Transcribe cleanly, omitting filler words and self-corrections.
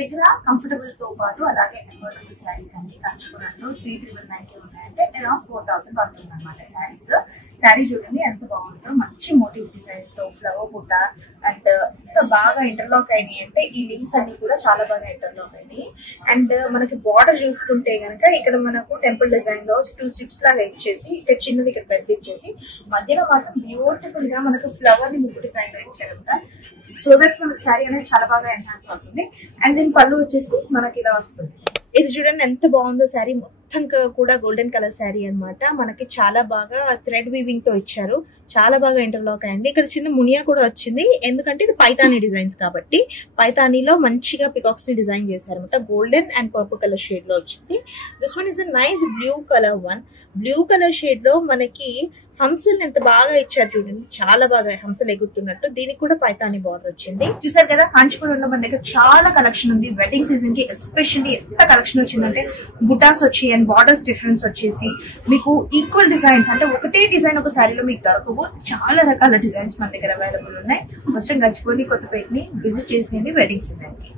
దగ్గర కంఫర్టబుల్ తో పాటు అలాగే అఫోర్డబుల్ శారీస్ అన్ని కంచుకున్నట్టు 3999 ఉన్నాయంటే అరౌండ్ 4000 పడుతుంది అనమాట శారీస్. శారీ చూడండి ఎంత బాగుందో, మంచి మోటివ్ డిజైన్స్ తో ఫ్లవర్ బుట్ట అండ్ ఎంత బాగా ఇంటర్లాక్ అయినాయి అంటే ఈ లింక్స్ అన్ని కూడా చాలా బాగా ఇంటర్లాక్ అయినాయి. అండ్ మనకి బార్డర్ చూసుకుంటే కనుక ఇక్కడ మనకు టెంపుల్ డిజైన్ లో 2 స్ట్రిప్స్ లాగా ఇచ్చేసి ఇక్కడ చిన్నది ఇక్కడ పెద్ద ఇచ్చేసి మధ్యలో మాత్రం బ్యూటిఫుల్ గా మనకు ఫ్లవర్ ని ముగ్గు డిజైన్ లో ఇచ్చారనమాట. సో దట్ మనకి శారీ అనేది చాలా బాగా ఎన్హాన్స్ అవుతుంది. అండ్ దీని పళ్ళు వచ్చేసి మనకి ఇలా వస్తుంది. ఇది చూడండి ఎంత బాగుందో శారీ, మొత్తం కూడా గోల్డెన్ కలర్ శారీ అనమాట. మనకి చాలా బాగా థ్రెడ్ వీవింగ్ తో ఇచ్చారు, చాలా బాగా ఇంటర్లాక్ అయింది. ఇక్కడ చిన్న మునియా కూడా వచ్చింది, ఎందుకంటే ఇది పైతానీ డిజైన్స్ కాబట్టి. పైతానీలో మంచిగా పికాక్స్ ని డిజైన్ చేశారు అనమాట. Golden and purple colour shade లో వచ్చింది. This one is a nice blue colour one. Blue colour shade లో మనకి హంసలు ఎంత బాగా ఇచ్చారు చూడండి, చాలా బాగా హంసలు ఎగురుతున్నట్టు. దీనికి కూడా పైతానీ బార్డర్ వచ్చింది. చూసారు కదా, కాంచీపురంలో మన దగ్గర చాలా కలెక్షన్ ఉంది. వెడ్డింగ్ సీజన్ కి ఎస్పెషల్లీ ఎంత కలెక్షన్ వచ్చిందంటే బుటాస్ వచ్చి అండ్ బార్డర్స్ డిఫరెన్స్ వచ్చేసి మీకు ఈక్వల్ డిజైన్స్ అంటే ఒకటే డిజైన్ ఒక శారీలో మీకు దొరకవు. చాలా రకాల డిజైన్స్ మన దగ్గర అవైలబుల్ ఉన్నాయి. ఫస్ట్ గచ్చిబౌలి కొత్తపేటని విజిట్ చేసేయండి వెడ్డింగ్ సీజన్ కి.